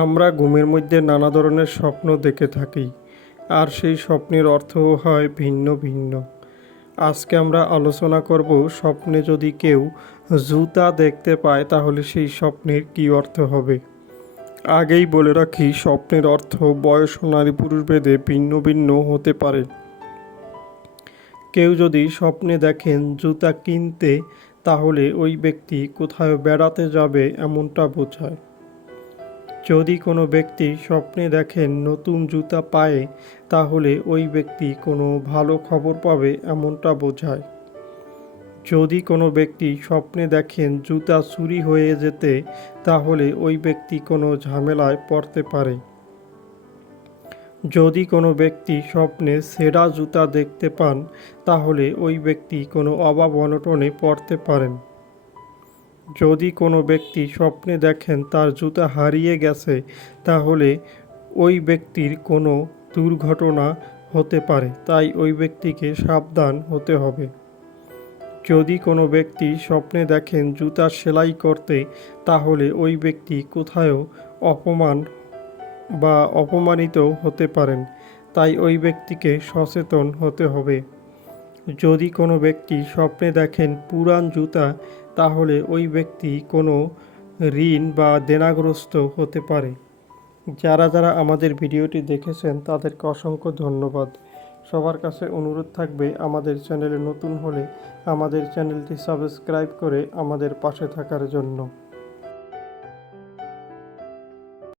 আমরা ঘুমের মধ্যে নানা ধরনের স্বপ্ন দেখে থাকি, আর সেই স্বপ্নের অর্থও হয় ভিন্ন ভিন্ন। আজকে আমরা আলোচনা করব স্বপ্নে যদি কেউ জুতা দেখতে পায়, তাহলে সেই স্বপ্নের কী অর্থ হবে? আগেই বলে রাখি, স্বপ্নের অর্থ বয়স নারী পুরুষ ভেদে ভিন্ন ভিন্ন হতে পারে। কেউ যদি স্বপ্নে দেখেন জুতা কিনতে, তাহলে ওই ব্যক্তি কোথায় বেড়াতে যাবে এমনটা বোঝায়। যদি কোনো ব্যক্তি স্বপ্নে দেখেন নতুন জুতা পায়ে, তাহলে ওই ব্যক্তি কোনো ভালো খবর পাবে এমনটা বোঝায়। যদি কোনো ব্যক্তি স্বপ্নে দেখেন জুতা চুরি হয়ে যেতে, তাহলে ওই ব্যক্তি কোনো ঝামেলায় পড়তে পারে। যদি কোনো ব্যক্তি স্বপ্নে সেরা জুতা দেখতে পান, তাহলে ওই ব্যক্তি কোনো অভাব অনটনে পড়তে পারেন। যদি কোনো ব্যক্তি স্বপ্নে দেখেন তার জুতা হারিয়ে গেছে, তাহলে ওই ব্যক্তির কোনো দুর্ঘটনা হতে পারে, তাই ওই ব্যক্তিকে সাবধান হতে হবে। যদি কোনো ব্যক্তি স্বপ্নে দেখেন জুতা সেলাই করতে, তাহলে ওই ব্যক্তি কোথাও অপমান বা অপমানিত হতে পারেন, তাই ওই ব্যক্তিকে সচেতন হতে হবে। যদি কোনো ব্যক্তি স্বপ্নে দেখেন পুরান জুতা তাহলে ওই ব্যক্তি কোনো ঋণ বা দেনাগ্রস্ত হতে পারে। যারা যারা আমাদের ভিডিওটি দেখেছেন, তাদেরকে অসংখ্য ধন্যবাদ। সবার কাছে অনুরোধ থাকবে, আমাদের চ্যানেলে নতুন হলে আমাদের চ্যানেলটি সাবস্ক্রাইব করে আমাদের পাশে থাকার জন্য।